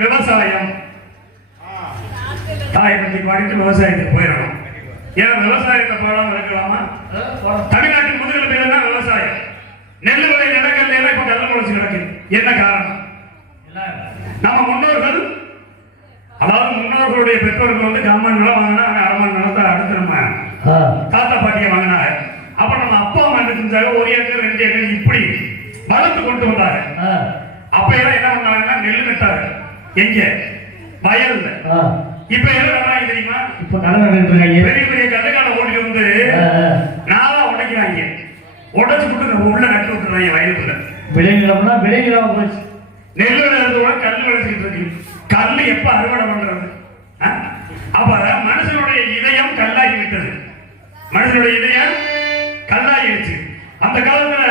விவசாயம். தாயை பத்தி பாடிட்டு விவசாயத்துக்கு போயிடணும். ஏன்னா விவசாயத்தை பாடாம இருக்கலாமா? தமிழ்நாட்டின் முதுகல் பேர் தான் விவசாயம். நெல் விளை நிலங்கள்ல எல்லாம் இப்ப கல்ல முளைச்சு கிடக்கு. என்ன காரணம்? நம்ம முன்னோர்கள், அதாவது முன்னோர்களுடைய பெற்றோர்கள் வந்து கவர்மெண்ட் நிலம் வாங்கினாங்க, அரமன் நிலத்தை அடுத்து நம்ம தாத்தா பாட்டியை வாங்கினாங்க. அப்ப நம்ம அப்பா அம்மா என்ன செஞ்சாங்க, 1 ஏக்கர் 2 ஏக்கர் இப்படி வளர்த்து கொண்டு வந்தாங்க. அப்ப எல்லாம் என்ன பண்ணாங்கன்னா நெல் நட்டாங்க. எங்க? வயல்ல. இப்ப எல்லாம் நடுறாங்க தெரியுமா? இப்ப பெரிய பெரிய கல்லுக்கான ஓடிட்டு வந்து நாளா உடைக்கிறாங்க. உடைச்சு விட்டு உள்ள நட்டு விட்டுறாங்க வயலுக்குள்ள. விளைநிலம்னா விளைநிலம் போச்சு. நெல் விளையாடுறதோட கல் விளைச்சிட்டு இருக்கு. கல் எப்ப அறுவடை பண்றது? அப்ப மனுஷனுடைய இதயம் கல்லாகி விட்டது. மனுஷனுடைய இதயம் கல்லாகிடுச்சு. அந்த காலத்துல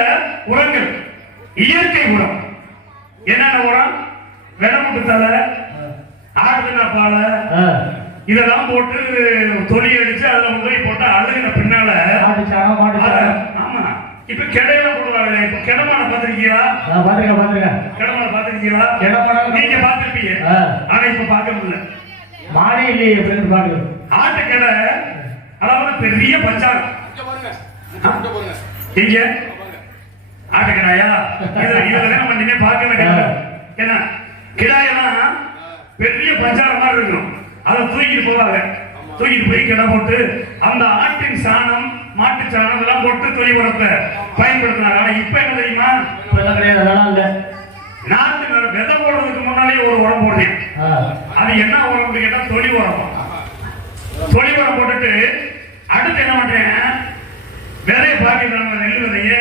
உரங்கள், இயற்கை உரம் என்னென்ன உரம்? வெடமுட்டு தலை, ஆடுன பாலை, இதெல்லாம் போட்டு தொலி அடிச்சு அதுல போய் போட்டா அழுகின பின்னால ஆமா. இப்ப கிடையில போடுவாங்க. இப்ப கிடமான பாத்திருக்கியா? கிடமான பாத்திருக்கீங்களா? நீங்க பாத்திருப்பீங்க. ஆனா இப்ப பார்க்க முடியல. மாறி இல்லையே பாக்குறது. ஆட்டு கடை, அதாவது பெரிய பஞ்சாரம். இங்க ஆட்டு கடாயா? இதுல நம்ம இனிமே பார்க்க வேண்டியது. ஏன்னா கிடாயெல்லாம் பெரிய பஞ்சாரம் மாதிரி இருக்கும். அதை தூக்கிட்டு போவாங்க. தூக்கிட்டு போய் கிடா போட்டு அந்த ஆட்டின் சாணம், மாட்டு சாணம் இதெல்லாம் போட்டு தொழி உரத்தை பயன்படுத்தினாங்க. ஆனா இப்ப என்ன தெரியுமா? நாட்டு விதை போடுறதுக்கு முன்னாலே ஒரு உரம் போடுறேன். அது என்ன உரம் கேட்டா தொழி உரம். தொழி உரம் போட்டுட்டு அடுத்து என்ன பண்றேன், விதைய பாக்கிறாங்க. நெல் விதைய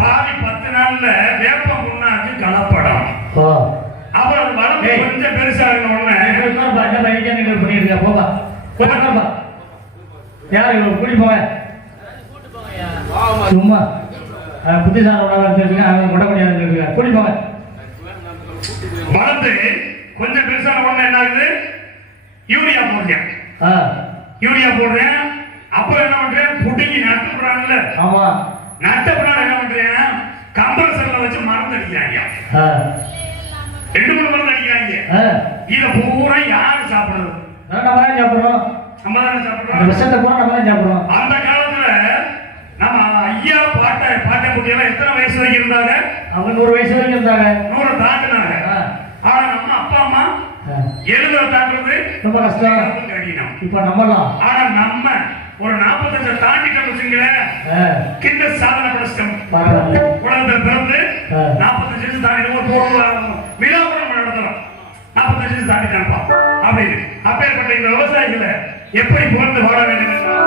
பாதி 10 நாள்ல வேப்ப புண்ணாக்கு கலப்படம். அப்புறம் அது வளர்ந்து கொஞ்சம் பெருசா இருக்க உடனே போவா யாரு கூட்டி போவ சும்மா புத்திசாலி கூட்டி போவ. வளர்ந்து கொஞ்சம் பெருசான உடனே என்ன ஆகுது, யூரியா போடுறேன். யூரியா போடுறேன். அப்புறம் என்ன பண்றேன், புடுங்கி நட்டு போறாங்கல்ல. ஆமா, நட்ட பின்னாடி என்ன பண்றேன், கம்ப்ரஸர்ல வச்சு மருந்து அடிக்கிறாங்க. 2-3 மருந்து அடிக்கிறாங்க. இத பூரா யாரு சாப்பிடுறது? நம்ம தான் சாப்பிடுறோம். நம்ம தானே சாப்பிடுறோம். விஷத்தை பூரா நம்ம தான் சாப்பிடுறோம். அந்த காலத்துல நம்ம ஐயா பாட்டை குட்டியெல்லாம் எத்தனை வயசு வரைக்கும் இருந்தாங்க? அவங்க 100 வயசு வரைக்கும் இருந்தாங்க. 100 தாண்டினாங்க. ஆனா நம்ம அப்பா அம்மா 70 தாண்டுறது ரொம்ப கஷ்டம், கடினம். இப்ப நம்மலாம் ஆனா நம்ம ஒரு 45 தாண்டிட்டோம் வச்சுங்களேன், கிட்ட சாதனை படைச்சிட்டோம். உலகத்தில் பிறந்து 45 தாண்டிட்டு விழாவுடன் நடத்தலாம். 45 தாண்டிட்டான்ப்பா அப்படின்னு. அப்பேற்பட்ட இந்த விவசாயிகளை எப்படி புகழ்ந்து வாழ வேண்டும் என்றால்,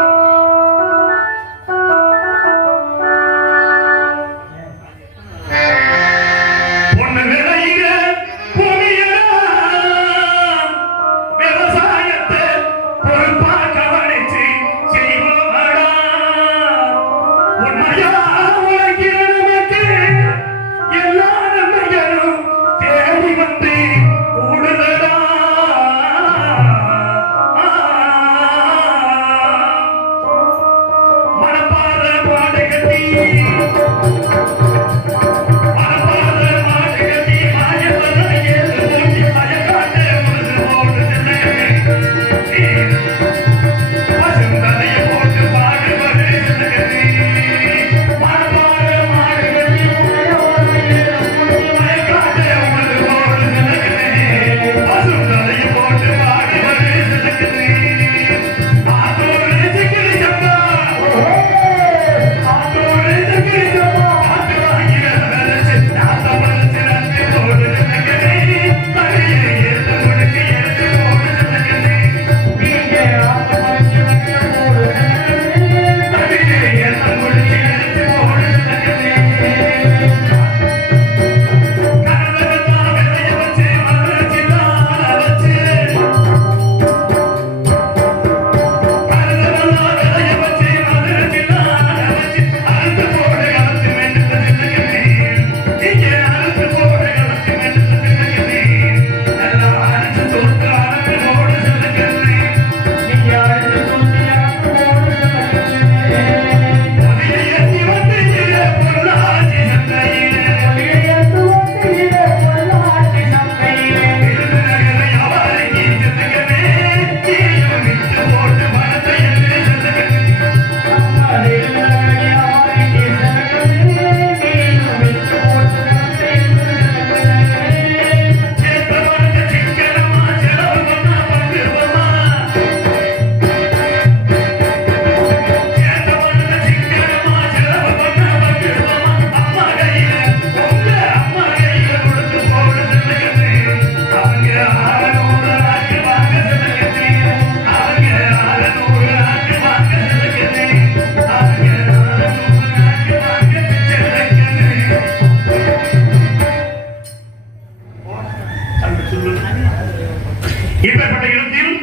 இப்பேற்பட்ட இடத்தில்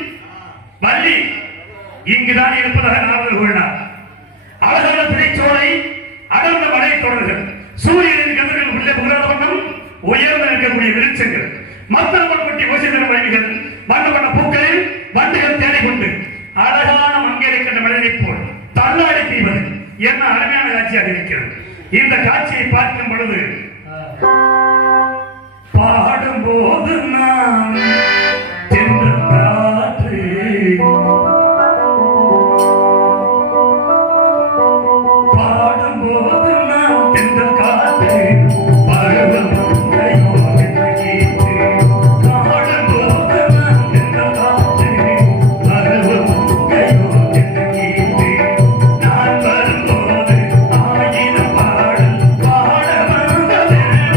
வள்ளி இங்குதான் இருப்பதாக நாவல் கூறினார். அழகான திரைச்சோலை, அடர்ந்த மலை தொடர்கள், சூரியனின் கதிர்கள் உள்ளே புகாத வண்ணம் உயர்ந்து இருக்கக்கூடிய விருட்சங்கள், மத்தளம் பற்றி ஓசை தரும் வயல்கள், வண்ண வண்ண பூக்களில் வண்டுகள் தேடிக்கொண்டு அழகான மங்கையை கண்ட மலையை போல் தள்ளாடி தீவது என்ன அருமையான காட்சியாக இருக்கிறது. இந்த காட்சியை பார்க்கும் பொழுது பாடும்போது நான் தென்றல் காற்று, பாடும்போது நான் தென்றல் காற்று, பருவம் உங்கையோ என்ற கீற்று, பாடும்போது நான் தென்றல் காற்று, பருவம் உங்கையோ என்ற கீற்று, நான் வரும்போது ஆயிரம் பாடல் பாட வந்ததென்ன,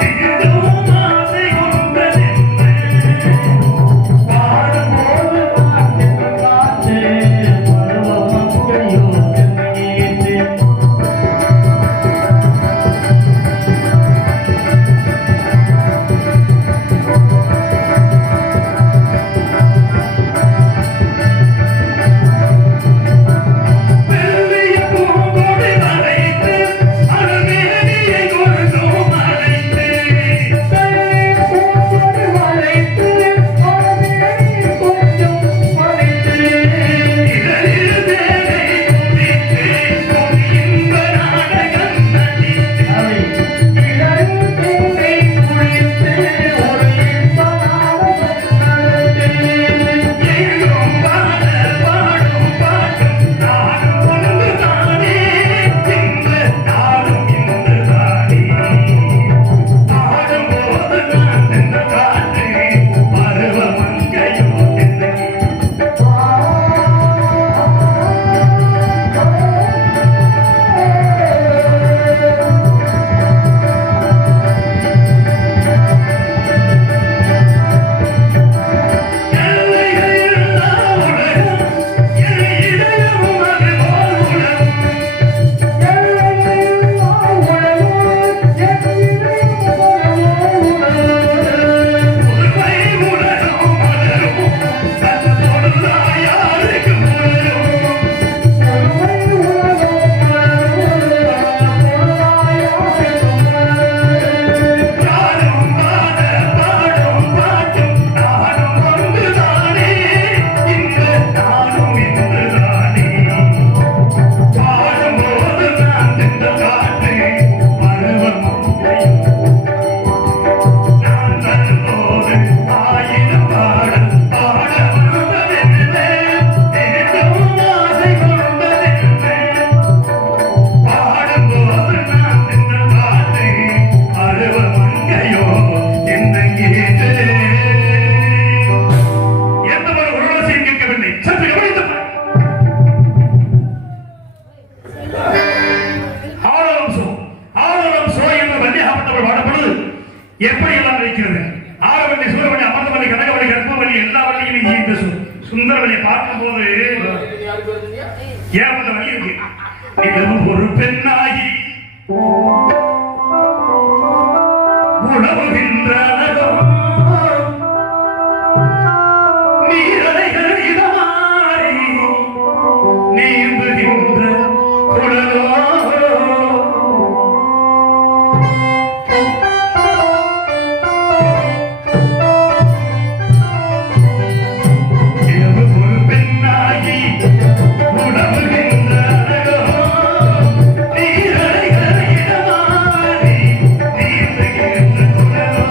நெஞ்சும் ஆசை கொண்டதென்ன, பாடும்போது நான் தென்றல் காற்று, பருவம் உங்கையோ என்ற கீற்று. வெள்ளிய பூங்கொடி மறைத்து அழகேணியை கொடுக்கும் மறைத்து, பூங்கொடி மறைத்து அழகேணியை கொடுக்கும் மறைத்து, இதழில் தேனை குடித்து உன் இன்ப நாடகம் நடித்து, இதழில் தேனை குடித்து ஒரு இன்ப நாடகம் நடத்து, எங்கும் பாடல் பாடும் பாட்டும் நாடும் ஒன்றுதானே, இன்று நாடும் இன்றுதானே, பாடும்போது நான் தென்றல் காற்று, பருவ மங்கையோ என்ற எப்படி எல்லாம் இருக்கிறது. ஆரவல்லி, சூரவல்லி, அமர்ந்தவல்லி, கனகவல்லி, கற்பவல்லி எல்லா வல்லியும் இந்த சுந்தரவல்லியை பார்க்கும்போது ஏன் அந்த வழி இருக்கு. இதுவும் ஒரு பெண்ணாகி உணவுகின்ற நீரலைகள் இடமாறி நீந்துகின்ற குழலோ நீரலைகள் இடமாறி நீந்துகின்ற குழலோ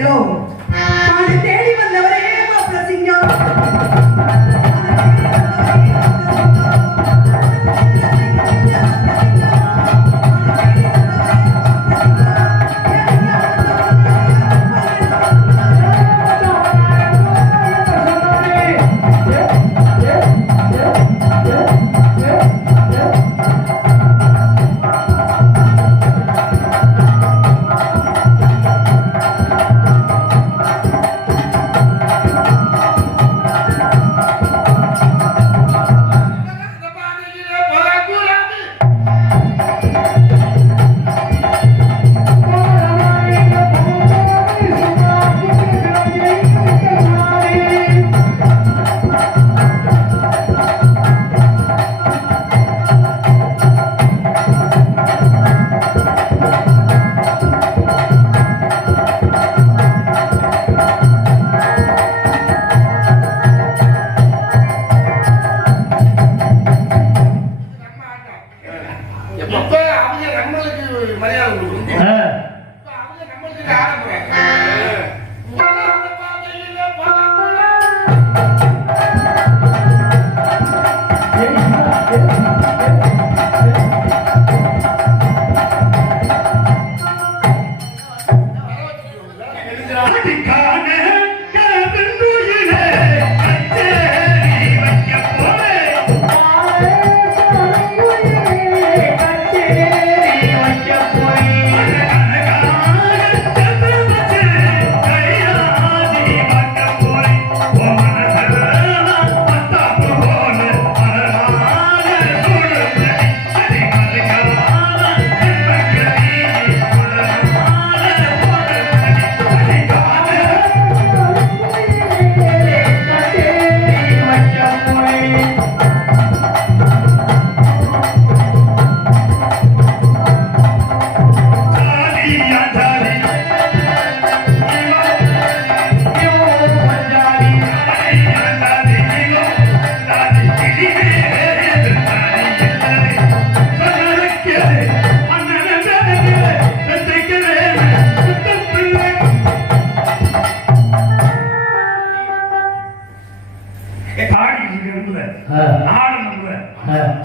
இடத்திலோ அதை தேடி வந்தவரே மாப்பிள்ள சிங்கம்.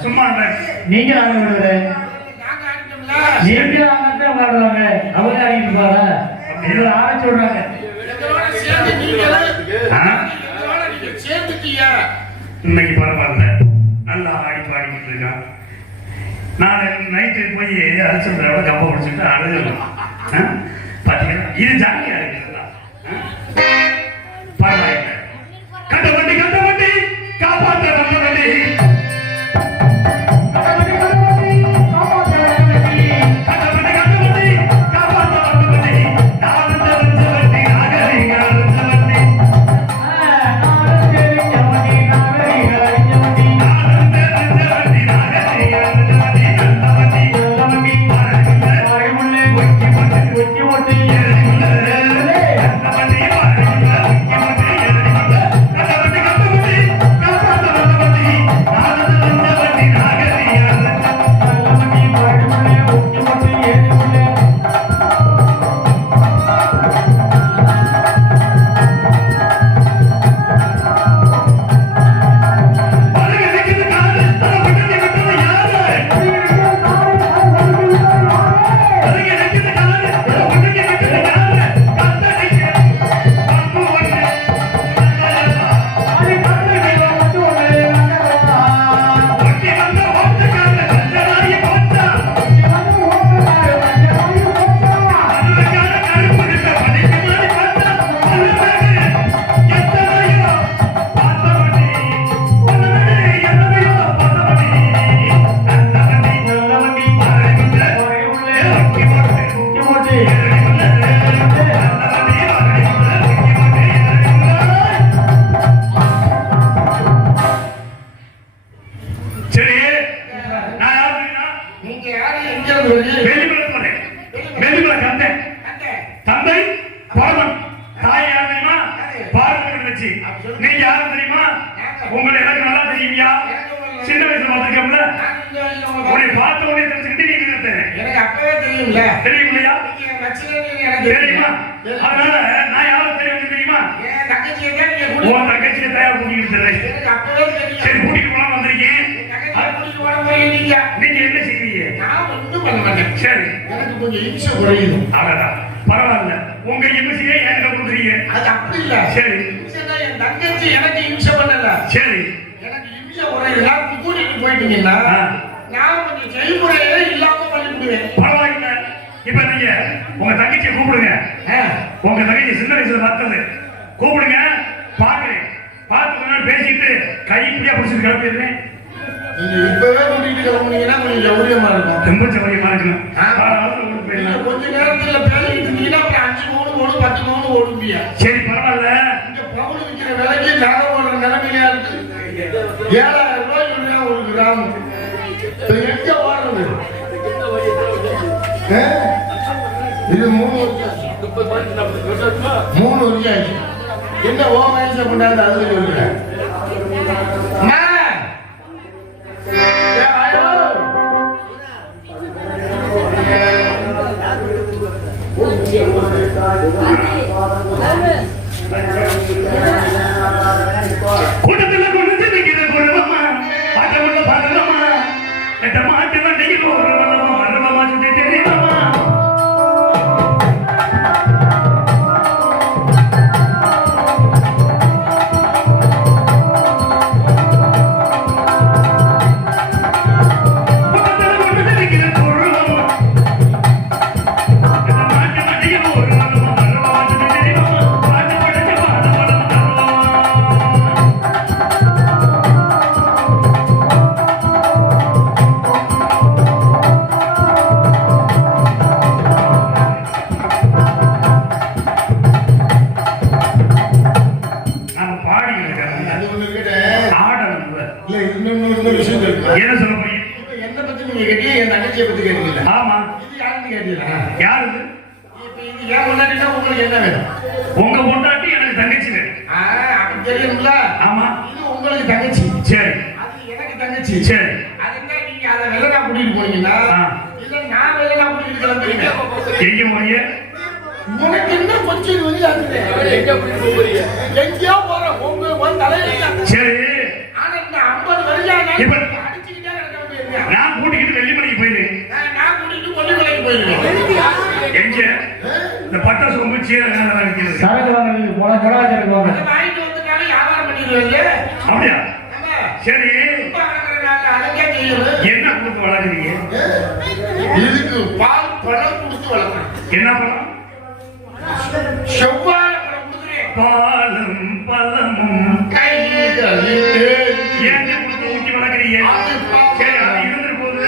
சும்மா நீங்க ஆடுவாங்க அவங்க ஆடிட்டு போற இதுல ஆட சொல்றாங்க. இன்னைக்கு பரவாயில்ல, நல்லா ஆடி பாடிக்கிட்டு இருக்கான். நான் நைட்டு போய் அரிசோட கப்ப பிடிச்சிட்டு அழுகலாம். பாத்தீங்கன்னா இது ஜாலியா இருக்குங்களா? பரவாயில்ல. கட்ட வண்டி காப்பாற்ற நம்ம வண்டி. உங்களை எனக்கு நல்லா தெரியுமியா? சின்ன வயசுல பார்த்துருக்கோம்ல, உன்னை பார்த்த உடனே தெரிஞ்சுக்கிட்டு நீங்க எனக்கு அப்பவே தெரியும்ல. தெரியும் இல்லையா? பிரச்சனைன்னு எனக்கு தெரியுமா? அதனால நான் யாரும் தெரியும் தெரியுமா? என் தங்கச்சியை தான் நீங்க கூட்டிட்டு உன் தங்கச்சியை தயார் கூட்டிட்டு தர்றேன். எனக்கு அப்பவே தெரியும். சரி கூட்டிட்டு போலாம் வந்திருக்கீங்க. தங்கச்சியை கூட்டிட்டு போன போய் நீங்க நீங்க என்ன செய்வீங்க? நான் ஒண்ணும் பண்ண மாட்டேன். சரி எனக்கு கொஞ்சம் இம்சை குறையுது. அடடா பரவாயில்ல. உங்க இம்சையே என்கிட்ட கொடுக்குறீங்க. அது அப்படி இல்ல. சரி இம்சைன்னா என் தங்கச்சி எனக்கு இம்சை பண்ணல. சரி எனக்கு இம்சை குறையுது. நான் கூட்டிட்டு போயிட்டீங்கன்னா ஆ. நான் கொஞ்சம் செய்முறையே இல்லாம பண்ணிவிடுவேன். பரவாயில்ல. இப்ப நீங்க உங்க தங்கச்சியை கூப்பிடுங்க. உங்க தங்கச்சி சின்ன வயசுல பார்த்தது கூப்பிடுங்க. பாக்குறேன். பார்த்து கொஞ்ச நேரம் பேசிட்டு கைப்பிடியா பிடிச்சிட்டு கிளம்பிடுறேன். நீங்க இப்பவே கூட்டிட்டு கிளம்புனீங்கன்னா கொஞ்சம் சௌரியமா இருக்கும். ரொம்ப சௌரியமா இருக்கணும். நீங்க கொஞ்ச நேரத்துல பேசிட்டு இருந்தீங்கன்னா அப்புறம் 5 பவுன் ஓடும் 10 பவுன் ஓடும்பியா. சரி பரவாயில்ல. இந்த பவுன் விற்கிற விலைக்கு நகை ஓடுற நிலைமையா இருக்கு. 7000 ரூபாய் சொல்றா ஒரு கிராம். இப்ப எங்க ஓடுறது? இது 3 வருஷம் ஆச்சு. என்ன ஓ வயசை கொண்டாந்து அது சொல்றேன். கூட்டத்தில் கொண்டு நிற்கிற குடும்பமா பாட்டமுள்ள பாடலமா எட்ட மாட்டு வண்டியில் ஒரு வளமா அருவமா சுற்றி தெரியலமா என்ன சொல்ல முடியும்? என்ன பத்தி நீங்க கேட்டீங்க? என் தங்கச்சியை பத்தி கேட்டீங்க. ஆமா. இது யாருன்னு கேட்டீங்களா? யாரு? இப்ப இது ஏன் முன்னாடினா உங்களுக்கு என்ன வேணும்? உங்க பொண்டாட்டி எனக்கு தங்கச்சி வேணும். அப்படி தெரியும்ல? ஆமா. இது உங்களுக்கு தங்கச்சி. சரி. அது எனக்கு தங்கச்சி. சரி. அதுன்னா நீங்க அதை வெள்ளனா கூட்டிட்டு போனீங்கன்னா இல்ல நான் வெள்ளனா கூட்டிட்டு கிளம்புறீங்க. எங்க போறீங்க? உனக்கு என்ன கொஞ்சம் வெளியே ஆகுது? எங்கேயோ போற உங்க தலையில. சரி. ஆனா இந்த 50 வருஷம் இப்ப அடிச்சுக்கிட்டே கிடக்க. நான் கூட்டிக்கிட்டு வெள்ளிமலைக்கு போயிருவேன். நான் கூட்டிட்டு கொல்லிமலைக்கு போயிருவேன். எங்க இந்த பட்டாசு ரொம்ப சீரக இருக்கிறது. சரக்கு வாங்க போன கடை சரக்கு வாங்க. அதை வாங்கிட்டு வந்துட்டாலும் வியாபாரம் பண்ணிடுவாங்க. அப்படியா? சரி. என்ன கொடுத்து வளர்க்குறீங்க? இதுக்கு பால் பழம் கொடுத்து வளர்க்குறேன். என்ன பழம்? செவ்வாழை பழம் கொடுக்குறேன். பாலும் பழமும் கைகளிட்டு ஏன் கொடுத்து ஊட்டி வளர்க்குறீங்க? சரி அது இருந்துட்டு போது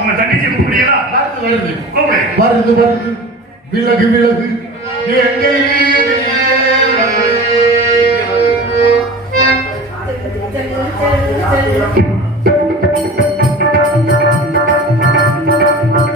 உங்க தங்கச்சி கூப்பிடுறீங்களா? வருது கூப்பிடு. வருது வருது விலகு விலகு எங்கே